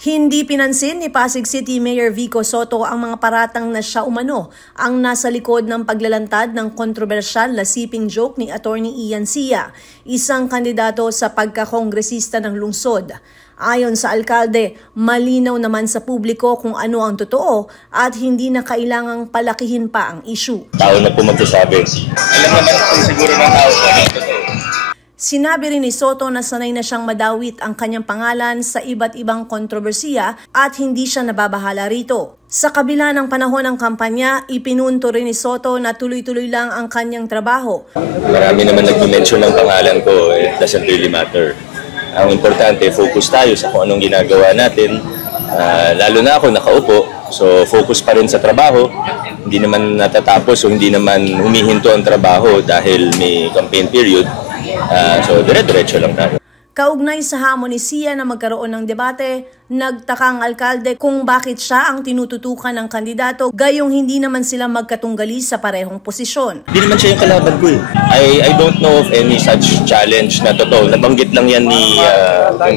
Hindi pinansin ni Pasig City Mayor Vico Sotto ang mga paratang na siya umano ang nasa likod ng paglalantad ng kontrobersyal na siping joke ni Atty. Ian Sia, isang kandidato sa pagkakongresista ng lungsod. Ayon sa alkalde, malinaw naman sa publiko kung ano ang totoo at hindi na kailangang palakihin pa ang issue. Tao na po magsasabi. Alam naman siguro ng tao kung ano totoo. Sinabi rin ni Sotto na sanay na siyang madawit ang kanyang pangalan sa iba't ibang kontrobersiya at hindi siya nababahala rito. Sa kabila ng panahon ng kampanya, ipinunto rin ni Sotto na tuloy-tuloy lang ang kanyang trabaho. Marami naman nag-mention ng pangalan ko, it doesn't really matter. Ang importante, focus tayo sa kung anong ginagawa natin. Lalo na ako nakaupo, so focus pa rin sa trabaho. Hindi naman natatapos o hindi naman humihinto ang trabaho dahil may campaign period. So dire-diretso lang tayo. Kaugnay sa hamon ni Sia na magkaroon ng debate, nagtaka ang alkalde kung bakit siya ang tinututukan ng kandidato gayong hindi naman sila magkatunggali sa parehong posisyon. Hindi naman siya yung kalaban ko eh. I don't know of any such challenge na totoo. Nabanggit lang yan ni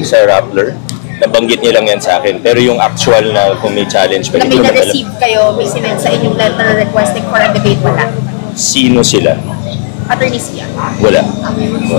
Sir Rappler. Nabanggit niya lang yan sa akin. Pero yung actual na kung may challenge pa. Na may na-receive kayo, may sinend sa inyong letter requesting for a debate, wala? Sino sila? Attorney Sia? Wala.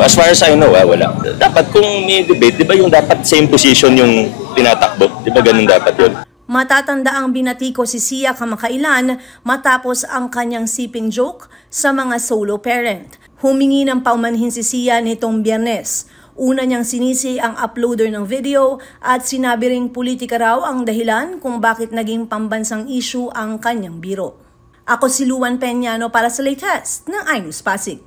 As far as I know, wala. Dapat kung may debate, di ba yung dapat same position yung tinatakbo? Di ba ganun dapat yun? Matatanda ang binatiko si Sia kamakailan matapos ang kanyang siping joke sa mga solo parent. Humingi ng paumanhin si Sia nitong Biyernes. Una niyang sinisi ang uploader ng video at sinabi ring politika raw ang dahilan kung bakit naging pambansang issue ang kanyang biro. Ako si Luan Peñano para sa latest ng iNews Pasig.